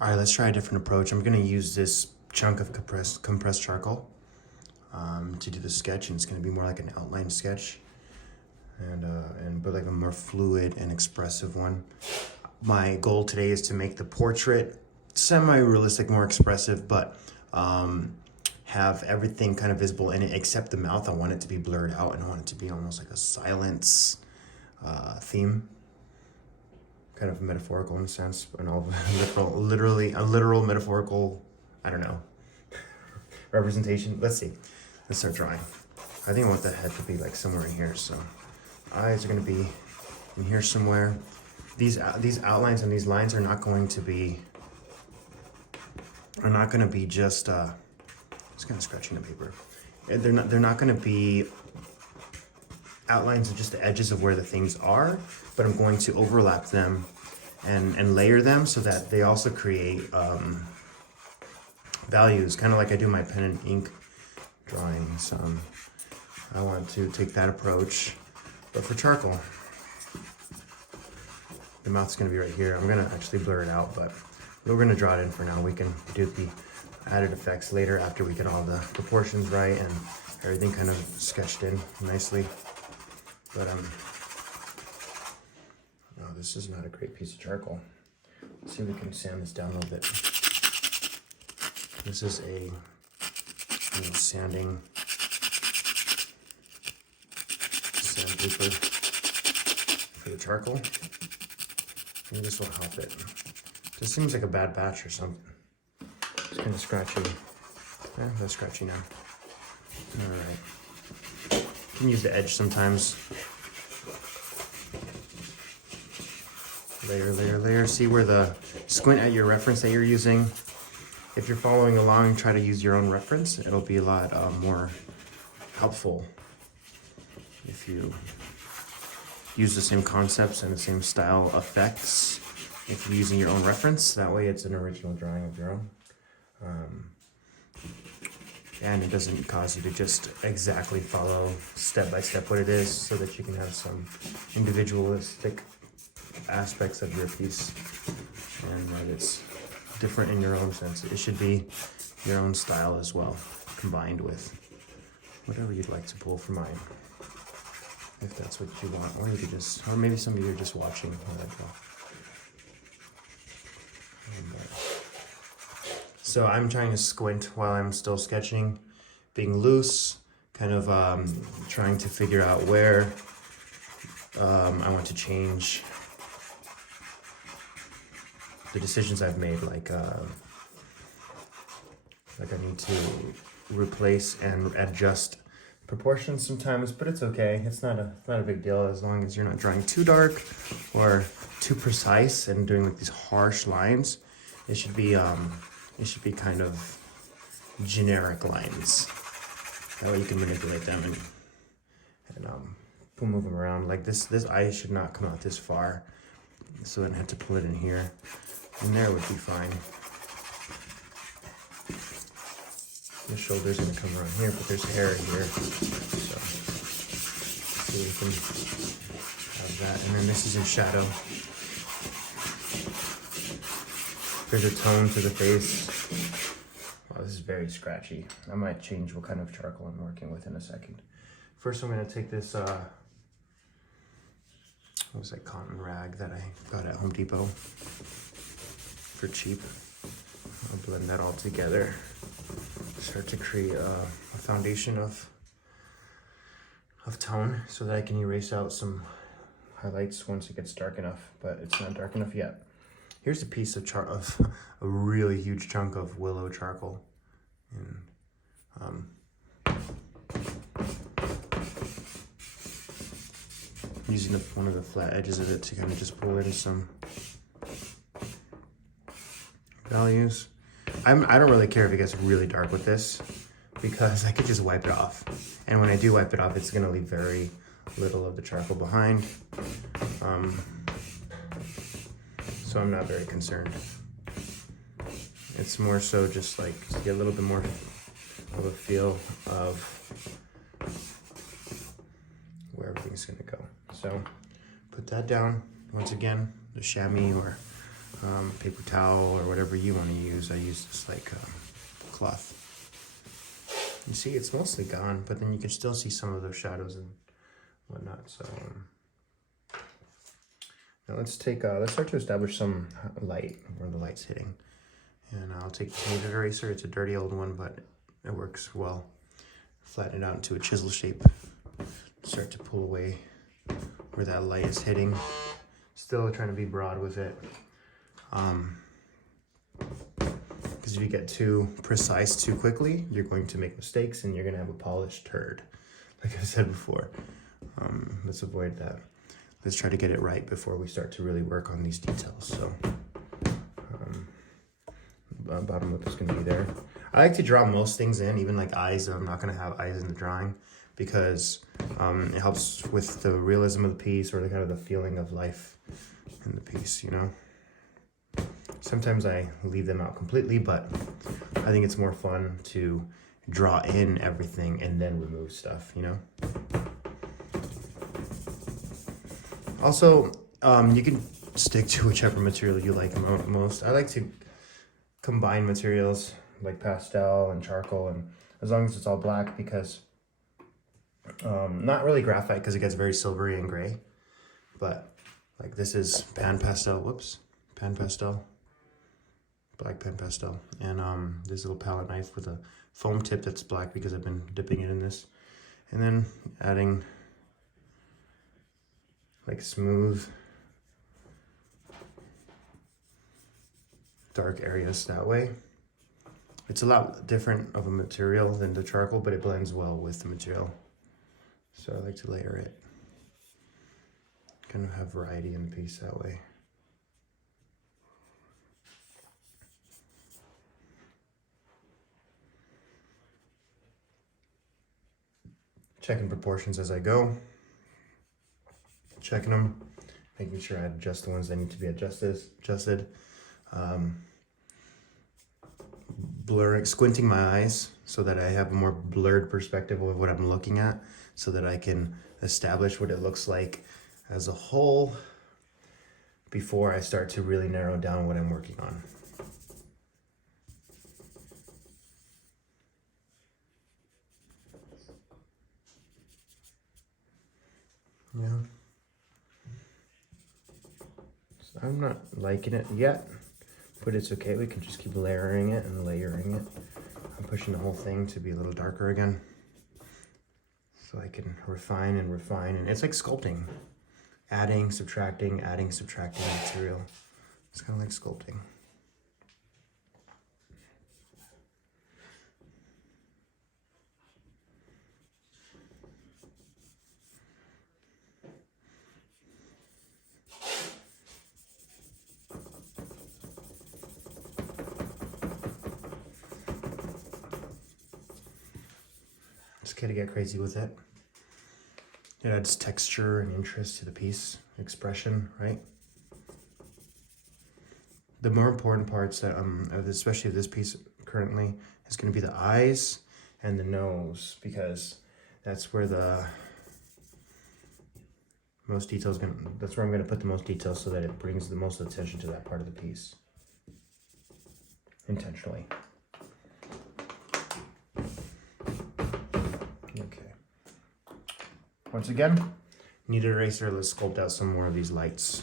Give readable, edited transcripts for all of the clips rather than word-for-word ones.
All right, let's try a different approach. I'm gonna use this chunk of compressed charcoal to do the sketch, and it's gonna be more like an outline sketch, but like a more fluid and expressive one. My goal today is to make the portrait semi-realistic, more expressive, but have everything kind of visible in it except the mouth. I want it to be blurred out, and I want it to be almost like a silence theme. Kind of metaphorical in a sense, and all literally a literal metaphorical, I don't know, representation. Let's see. Let's start drawing. I think I want the head to be like somewhere in here. So eyes are gonna be in here somewhere. These outlines and these lines are not going to be just kind of scratching the paper. They're not gonna be outlines of just the edges of where the things are, but I'm going to overlap them and layer them so that they also create values, kind of like I do my pen and ink drawings. I want to take that approach, but for charcoal. The mouth's gonna be right here. I'm gonna actually blur it out, but we're gonna draw it in for now. We can do the added effects later after we get all the proportions right and everything kind of sketched in nicely. But no, this is not a great piece of charcoal. Let's see if we can sand this down a little bit. This is a sanding sandpaper for the charcoal. Maybe this will help it. This seems like a bad batch or something. It's kind of scratchy. Yeah, that's scratchy now. All right. You can use the edge sometimes. Layer, layer, layer. See where the squint at your reference that you're using. If you're following along, try to use your own reference. It'll be a lot more helpful if you use the same concepts and the same style effects. If you're using your own reference, that way it's an original drawing of your own. And it doesn't cause you to just exactly follow step by step what it is, so that you can have some individualistic aspects of your piece, and that it's different in your own sense. It should be your own style as well, combined with whatever you'd like to pull from mine, if that's what you want. Or you could just, or maybe some of you are just watching while I draw. So I'm trying to squint while I'm still sketching, being loose, kind of trying to figure out where I want to change the decisions I've made, like I need to replace and adjust proportions sometimes, but it's okay. It's not a big deal as long as you're not drawing too dark or too precise and doing like these harsh lines. It should be kind of generic lines. That way you can manipulate them and move them around. Like this eye should not come out this far, so then I have to pull it in here, and there would be fine. The shoulder's gonna come around here, but there's hair here, so we can have that. And then this is in shadow. There's a tone to the face. Wow, this is very scratchy. I might change what kind of charcoal I'm working with in a second. First, I'm gonna take this, what was that cotton rag that I got at Home Depot for cheap. I'll blend that all together. Start to create a foundation of tone so that I can erase out some highlights once it gets dark enough, but it's not dark enough yet. Here's a piece of a really huge chunk of willow charcoal. And using one of the flat edges of it to kind of just pull in some values. I don't really care if it gets really dark with this, because I could just wipe it off. And when I do wipe it off, it's gonna leave very little of the charcoal behind. So I'm not very concerned. It's more so just like to get a little bit more of a feel of where everything's gonna go. So put that down. Once again, the chamois or paper towel or whatever you want to use. I use this like cloth. You see, it's mostly gone, but then you can still see some of those shadows and whatnot. So now let's start to establish some light where the light's hitting. And I'll take the knited eraser. It's a dirty old one, but it works well. Flatten it out into a chisel shape. Start to pull away where that light is hitting. Still trying to be broad with it. Because if you get too precise too quickly, you're going to make mistakes and you're going to have a polished turd. Like I said before. Let's avoid that. Let's try to get it right before we start to really work on these details. So, bottom lip is going to be there. I like to draw most things in, even like eyes. I'm not going to have eyes in the drawing because it helps with the realism of the piece or the kind of the feeling of life in the piece, you know. Sometimes I leave them out completely, but I think it's more fun to draw in everything and then remove stuff, you know. Also, you can stick to whichever material you like most. I like to combine materials like pastel and charcoal, and as long as it's all black, because not really graphite because it gets very silvery and gray, but like this is pan pastel, black pan pastel, and this little palette knife with a foam tip that's black because I've been dipping it in this, and then adding like smooth dark areas that way. It's a lot different of a material than the charcoal, but it blends well with the material. So I like to layer it. Kind of have variety in the piece that way. Checking proportions as I go. Checking them, making sure I adjust the ones that need to be adjusted. Squinting my eyes so that I have a more blurred perspective of what I'm looking at, so that I can establish what it looks like as a whole before I start to really narrow down what I'm working on. Yeah. So I'm not liking it yet, but it's okay. We can just keep layering it and layering it. I'm pushing the whole thing to be a little darker again, so I can refine and refine. And it's like sculpting, adding, subtracting material. It's kind of like sculpting. It's okay to get crazy with it. It adds texture and interest to the piece, expression, right? The more important parts that especially of this piece currently, is going to be the eyes and the nose, because that's where the most details that's where I'm going to put the most details, so that it brings the most attention to that part of the piece intentionally. Okay. Once again, kneaded eraser. Let's sculpt out some more of these lights.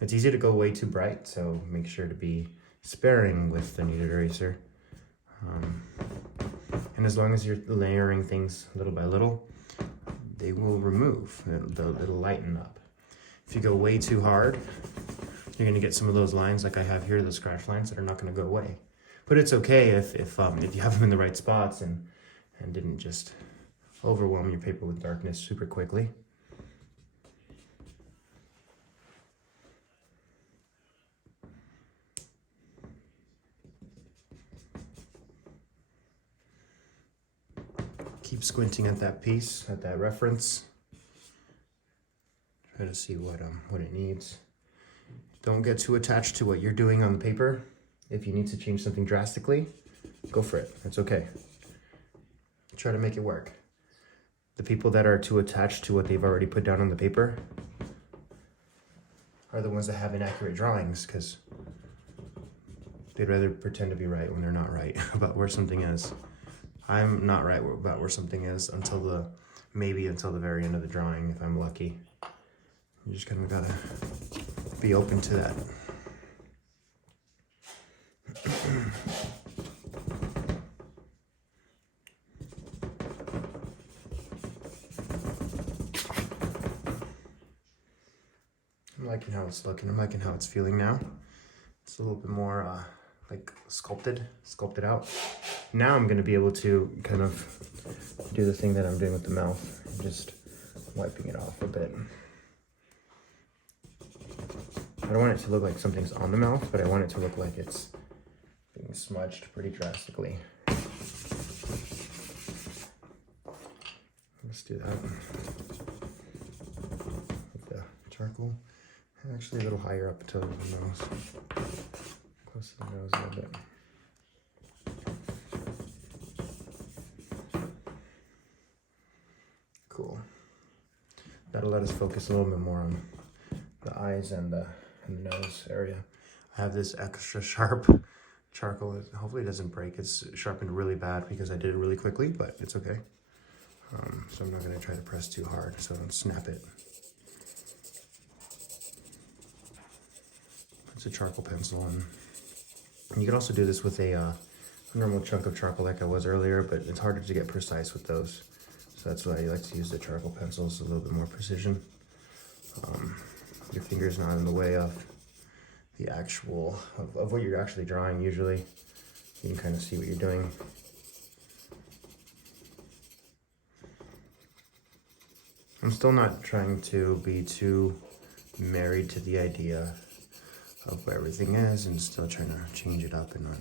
It's easy to go way too bright, so make sure to be sparing with the kneaded eraser. And as long as you're layering things little by little, they will remove. It'll lighten up. If you go way too hard, you're gonna get some of those lines like I have here, the scratch lines, that are not gonna go away. But it's okay if you have them in the right spots and didn't just overwhelm your paper with darkness super quickly. Keep squinting at that piece, at that reference. Try to see what it needs. Don't get too attached to what you're doing on the paper. If you need to change something drastically, go for it. It's okay. Try to make it work. The people that are too attached to what they've already put down on the paper are the ones that have inaccurate drawings, because they'd rather pretend to be right when they're not right about where something is. I'm not right about where something is until maybe until the very end of the drawing, if I'm lucky. You just kind of gotta be open to that. I'm liking how it's looking. I'm liking how it's feeling now. It's a little bit more like sculpted out. Now I'm gonna be able to kind of do the thing that I'm doing with the mouth, just wiping it off a bit. I don't want it to look like something's on the mouth, but I want it to look like it's being smudged pretty drastically. Let's do that with the charcoal. Actually, a little higher up to the nose, close to the nose a little bit. Cool. That'll let us focus a little bit more on the eyes and the nose area. I have this extra sharp charcoal. Hopefully it doesn't break. It's sharpened really bad because I did it really quickly, but it's okay. So I'm not going to try to press too hard so I don't snap it. It's a charcoal pencil, and you can also do this with a normal chunk of charcoal like I was earlier, but it's harder to get precise with those. So that's why I like to use the charcoal pencils, a little bit more precision. Your finger's not in the way of the actual, of what you're actually drawing usually. You can kind of see what you're doing. I'm still not trying to be too married to the idea of where everything is, and still trying to change it up and not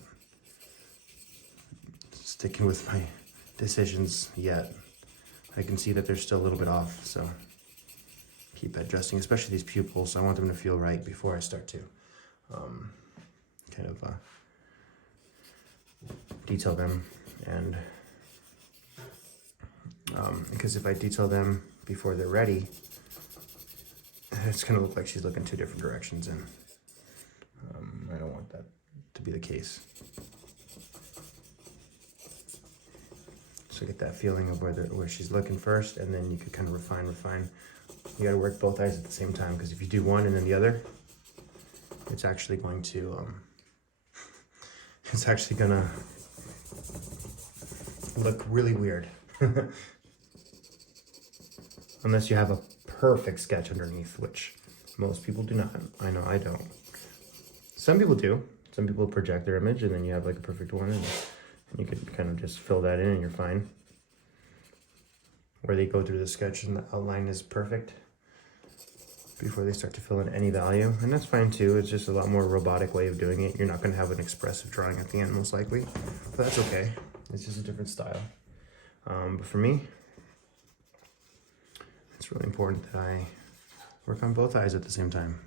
sticking with my decisions yet. I can see that they're still a little bit off, so keep adjusting, especially these pupils. I want them to feel right before I start to kind of detail them, and because if I detail them before they're ready, it's gonna look like she's looking two different directions, and I don't want that to be the case. So get that feeling of where she's looking first, and then you could kind of refine. You gotta work both eyes at the same time, because if you do one and then the other, it's actually going to, it's actually gonna look really weird. Unless you have a perfect sketch underneath, which most people do not. I know I don't. Some people do. Some people project their image and then you have like a perfect one, and you can kind of just fill that in and you're fine. Where they go through the sketch and the outline is perfect before they start to fill in any value. And that's fine too. It's just a lot more robotic way of doing it. You're not going to have an expressive drawing at the end most likely, but that's okay. It's just a different style. But for me, it's really important that I work on both eyes at the same time.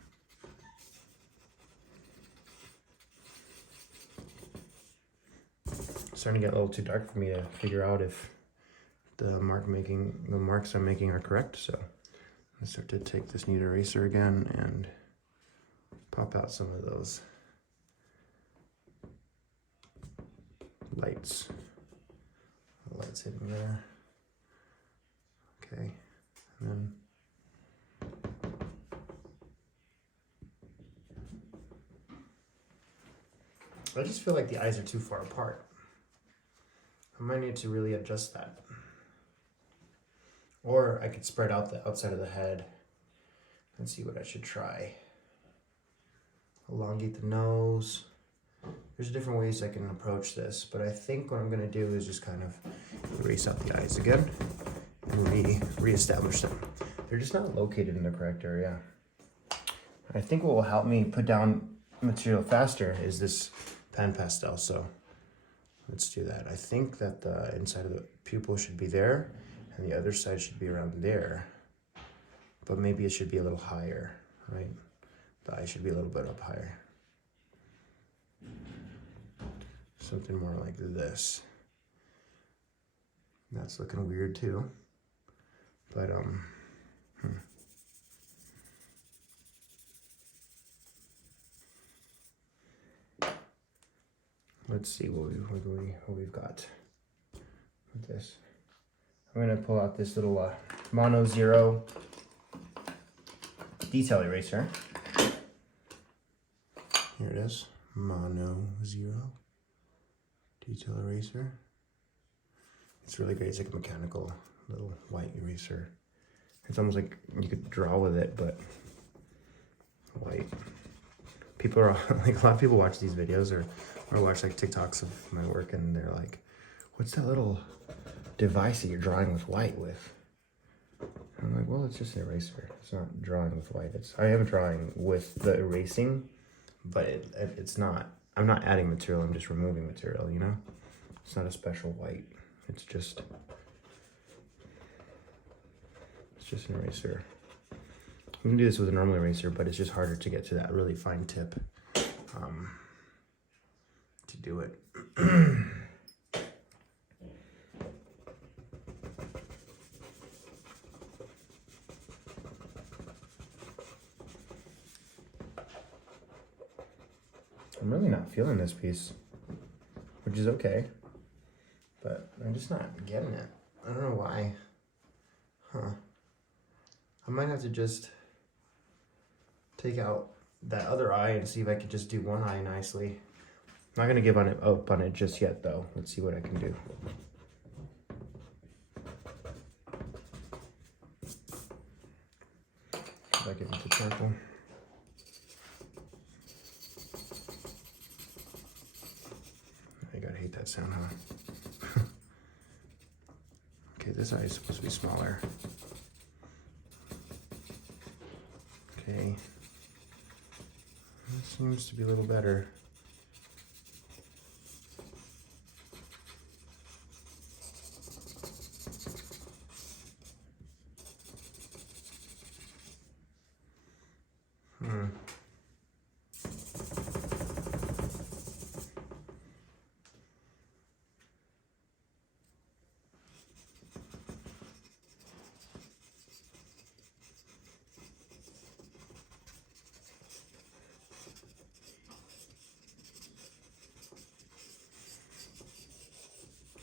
It's starting to get a little too dark for me to figure out if the marks I'm making are correct. So I'm gonna start to take this neat eraser again and pop out some of those lights. The lights hitting there. Okay, and then I just feel like the eyes are too far apart. I might need to really adjust that. Or I could spread out the outside of the head and see what I should try. Elongate the nose. There's different ways I can approach this, but I think what I'm gonna do is just kind of erase out the eyes again and reestablish them. They're just not located in the correct area. I think what will help me put down material faster is this pan pastel, so let's do that. I think that the inside of the pupil should be there and the other side should be around there, but maybe it should be a little higher, right? The eye should be a little bit up higher. Something more like this. That's looking weird too. But let's see what we've got with this. I'm gonna pull out this little Mono Zero detail eraser. Here it is, Mono Zero detail eraser. It's really great. It's like a mechanical little white eraser. It's almost like you could draw with it, but white. People are like, a lot of people watch these videos or watch like TikToks of my work, and they're like, "What's that little device that you're drawing with white with?" I'm like, well, it's just an eraser. It's not drawing with white. I am drawing with the erasing, but it's not. I'm not adding material. I'm just removing material. You know, it's not a special white. It's just an eraser. You can do this with a normal eraser, but it's just harder to get to that really fine tip to do it. I'm really not feeling this piece, which is okay, but I'm just not getting it. I don't know why. Huh. I might have to just take out that other eye and see if I could just do one eye nicely. I'm not gonna give up on it just yet though. Let's see what I can do. If I get into charcoal. I gotta hate that sound, huh? Okay, this eye is supposed to be smaller. Okay. That seems to be a little better.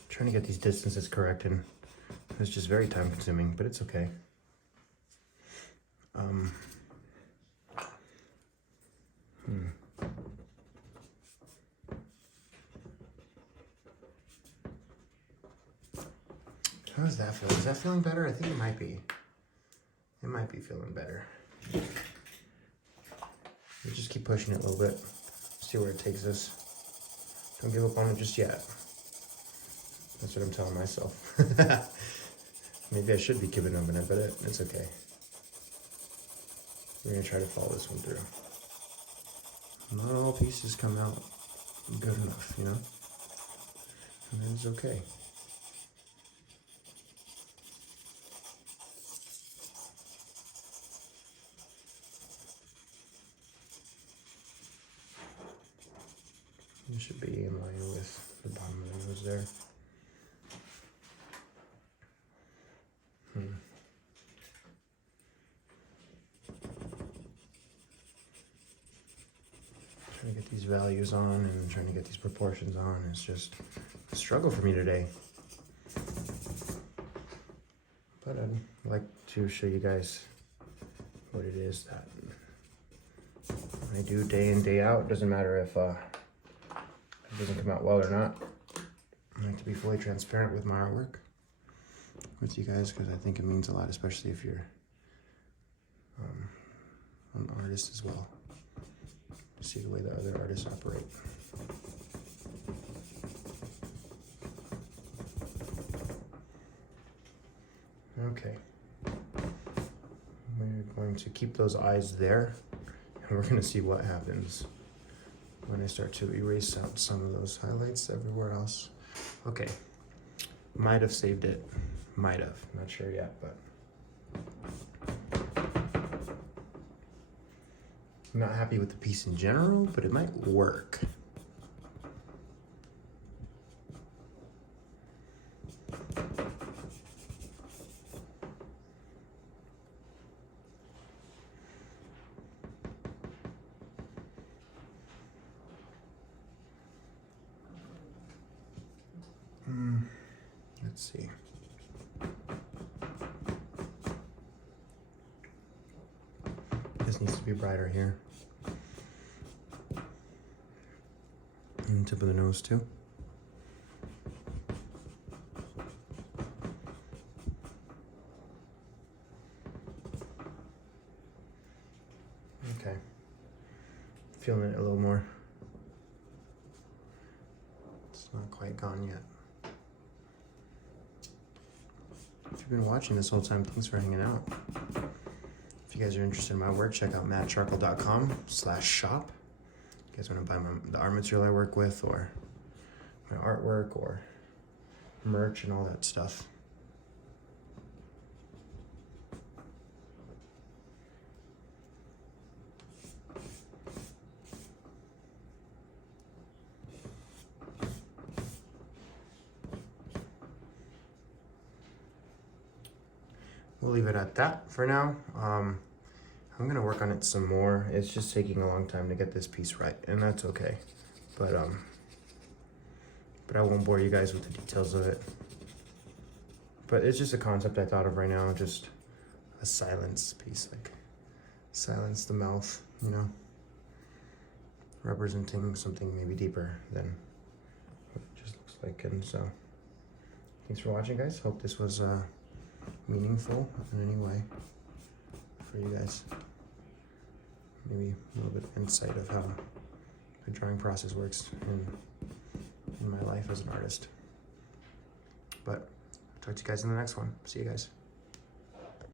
Trying to get these distances correct, and it's just very time consuming, but it's okay. How does that feel? Is that feeling better? I think it might be. It might be feeling better. We'll just keep pushing it a little bit. See where it takes us. Don't give up on it just yet. That's what I'm telling myself. Maybe I should be giving up on it, but it's okay. We're gonna try to follow this one through. Not all pieces come out good enough, you know? And it's okay. It should be in line with the bottom of the nose there. Trying to get these values on and trying to get these proportions on is just a struggle for me today. But I'd like to show you guys what it is that I do day in, day out. Doesn't matter if it doesn't come out well or not. I like to be fully transparent with my artwork with you guys, because I think it means a lot, especially if you're an artist as well. See the way the other artists operate. Okay. We're going to keep those eyes there, and we're going to see what happens when I start to erase out some of those highlights everywhere else. Okay. Might have saved it. Might have. Not sure yet, but I'm not happy with the piece in general, but it might work. Let's see. This needs to be brighter here. And the tip of the nose too. Okay. Feeling it a little more. It's not quite gone yet. If you've been watching this whole time, thanks for hanging out. If you guys are interested in my work, check out mattcharcoal.com/shop. You guys want to buy the art material I work with, or my artwork, or merch and all that stuff. We'll leave it at that for now. I'm gonna work on it some more. It's just taking a long time to get this piece right, and that's okay. But I won't bore you guys with the details of it. But it's just a concept I thought of right now, just a silence piece, like silence the mouth, you know, representing something maybe deeper than what it just looks like. And so, thanks for watching, guys. Hope this was meaningful in any way for you guys. Maybe a little bit of insight of how the drawing process works in my life as an artist. But talk to you guys in the next one. See you guys.